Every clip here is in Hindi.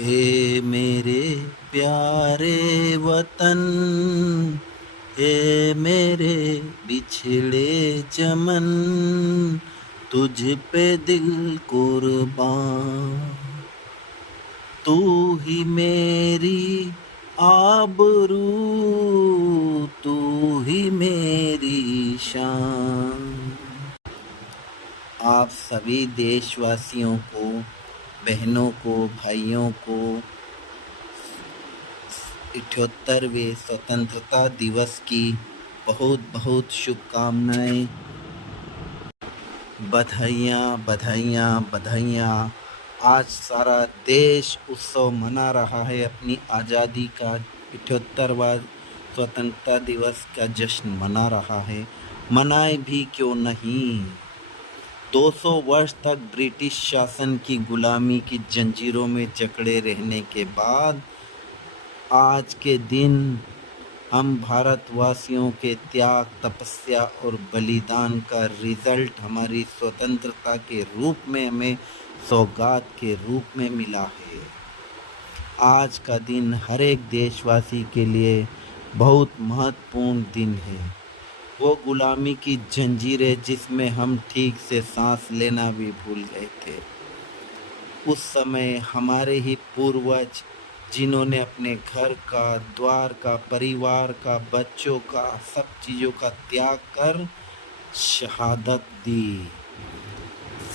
ए मेरे प्यारे वतन, ए मेरे बिछड़े चमन, तुझ पे दिल कुर्बान। तू ही मेरी आबरू, तू ही मेरी शान। आप सभी देशवासियों को, बहनों को, भाइयों को 78वें स्वतंत्रता दिवस की बहुत बहुत शुभकामनाएं। बधाइयाँ बधाइयाँ बधाइयाँ। आज सारा देश उत्सव मना रहा है, अपनी आज़ादी का 78वां स्वतंत्रता दिवस का जश्न मना रहा है। मनाए भी क्यों नहीं। 200 वर्ष तक ब्रिटिश शासन की गुलामी की जंजीरों में जकड़े रहने के बाद आज के दिन हम भारतवासियों के त्याग, तपस्या और बलिदान का रिजल्ट हमारी स्वतंत्रता के रूप में हमें सौगात के रूप में मिला है। आज का दिन हर एक देशवासी के लिए बहुत महत्वपूर्ण दिन है। वो गुलामी की जंजीरें जिसमें हम ठीक से सांस लेना भी भूल गए थे, उस समय हमारे ही पूर्वज जिन्होंने अपने घर का, द्वार का, परिवार का, बच्चों का, सब चीज़ों का त्याग कर शहादत दी,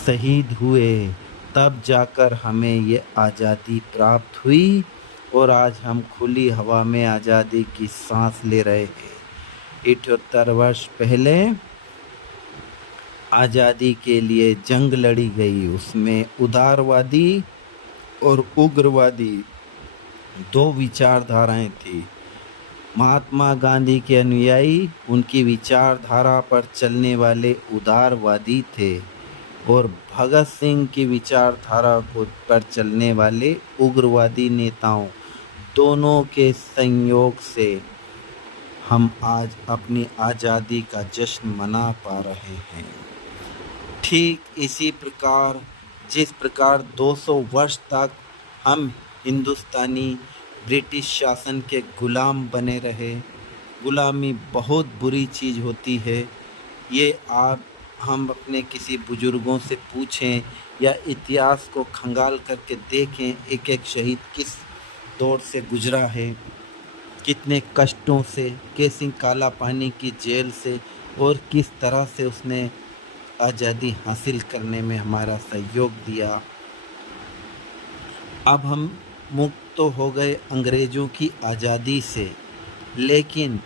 शहीद हुए, तब जाकर हमें ये आज़ादी प्राप्त हुई और आज हम खुली हवा में आज़ादी की सांस ले रहे हैं। 78 वर्ष पहले आज़ादी के लिए जंग लड़ी गई, उसमें उदारवादी और उग्रवादी दो विचारधाराएं थी। महात्मा गांधी के अनुयायी उनकी विचारधारा पर चलने वाले उदारवादी थे और भगत सिंह की विचारधारा पर चलने वाले उग्रवादी नेताओं, दोनों के संयोग से हम आज अपनी आज़ादी का जश्न मना पा रहे हैं। ठीक इसी प्रकार जिस प्रकार 200 वर्ष तक हम हिंदुस्तानी ब्रिटिश शासन के गुलाम बने रहे। गुलामी बहुत बुरी चीज़ होती है। ये हम अपने किसी बुजुर्गों से पूछें या इतिहास को खंगाल करके देखें, एक एक शहीद किस दौर से गुजरा है, कितने कष्टों से, कैसी काला पानी की जेल से और किस तरह से उसने आज़ादी हासिल करने में हमारा सहयोग दिया। अब हम मुक्त तो हो गए अंग्रेज़ों की आज़ादी से, लेकिन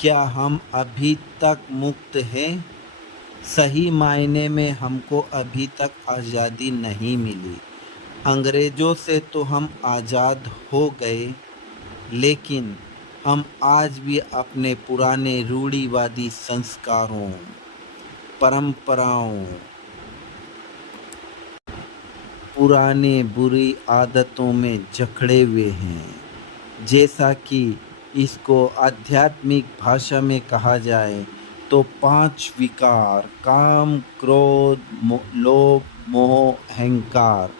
क्या हम अभी तक मुक्त हैं? सही मायने में हमको अभी तक आज़ादी नहीं मिली। अंग्रेज़ों से तो हम आज़ाद हो गए, लेकिन हम आज भी अपने पुराने रूढ़िवादी संस्कारों, परंपराओं, पुराने बुरी आदतों में जकड़े हुए हैं। जैसा कि इसको आध्यात्मिक भाषा में कहा जाए तो 5 विकार, काम, क्रोध, लोभ, मोह, अहंकार,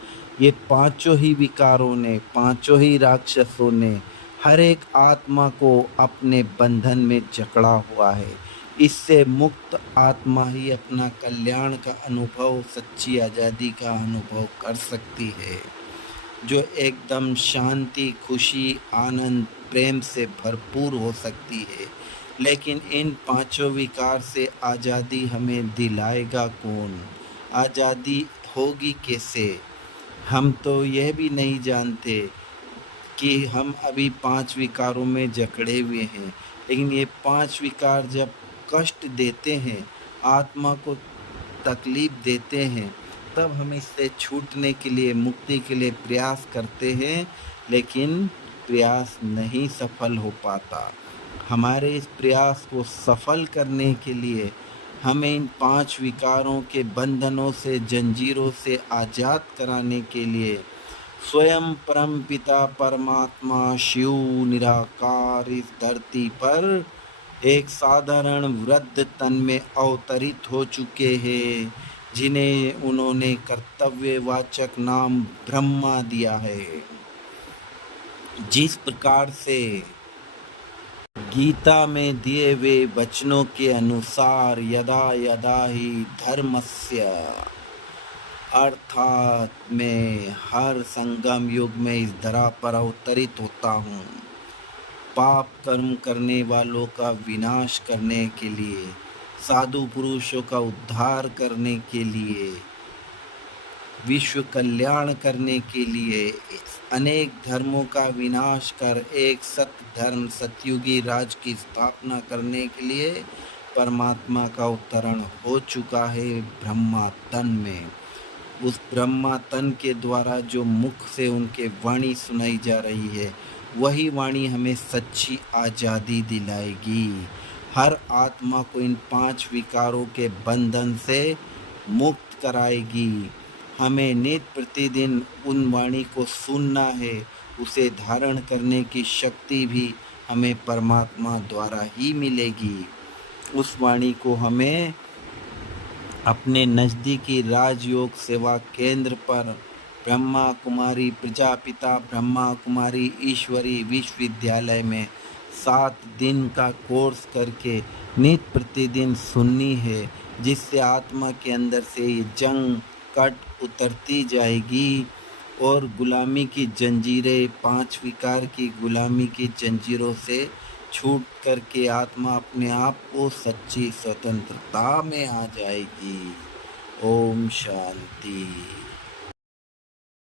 ये पांचों ही विकारों ने, पांचों ही राक्षसों ने हर एक आत्मा को अपने बंधन में जकड़ा हुआ है। इससे मुक्त आत्मा ही अपना कल्याण का अनुभव, सच्ची आज़ादी का अनुभव कर सकती है, जो एकदम शांति, खुशी, आनंद, प्रेम से भरपूर हो सकती है। लेकिन इन पांचों विकार से आज़ादी हमें दिलाएगा कौन? आज़ादी होगी कैसे? हम तो यह भी नहीं जानते कि हम अभी 5 विकारों में जकड़े हुए हैं। लेकिन ये 5 विकार जब कष्ट देते हैं, आत्मा को तकलीफ़ देते हैं, तब हम इससे छूटने के लिए, मुक्ति के लिए प्रयास करते हैं, लेकिन प्रयास नहीं सफल हो पाता। हमारे इस प्रयास को सफल करने के लिए हमें इन 5 विकारों के बंधनों से, जंजीरों से आज़ाद कराने के लिए स्वयं परमपिता परमात्मा शिव निराकार इस धरती पर एक साधारण वृद्ध तन में अवतरित हो चुके हैं, जिन्हें उन्होंने कर्तव्यवाचक नाम ब्रह्मा दिया है। जिस प्रकार से गीता में दिए हुए वचनों के अनुसार यदा यदा ही धर्मस्य अर्थात मैं हर संगम युग में इस धरा पर अवतरित होता हूँ पाप कर्म करने वालों का विनाश करने के लिए, साधु पुरुषों का उद्धार करने के लिए, विश्व कल्याण करने के लिए, अनेक धर्मों का विनाश कर एक सत्य धर्म सतयुगी राज की स्थापना करने के लिए परमात्मा का अवतरण हो चुका है ब्रह्मा तन में। उस ब्रह्मा तन के द्वारा जो मुख से उनके वाणी सुनाई जा रही है, वही वाणी हमें सच्ची आज़ादी दिलाएगी। हर आत्मा को इन 5 विकारों के बंधन से मुक्त कराएगी। हमें नित्य प्रतिदिन उन वाणी को सुनना है, उसे धारण करने की शक्ति भी हमें परमात्मा द्वारा ही मिलेगी। उस वाणी को हमें अपने नज़दीकी राजयोग सेवा केंद्र पर ब्रह्मा कुमारी प्रजापिता ब्रह्मा कुमारी ईश्वरी विश्वविद्यालय में 7 दिन का कोर्स करके नित्य प्रतिदिन सुननी है, जिससे आत्मा के अंदर से ये जंग कट उतरती जाएगी और गुलामी की जंजीरें 5 विकार की गुलामी की जंजीरों से छूट करके आत्मा अपने आप को सच्ची स्वतंत्रता में आ जाएगी। ओम शांति।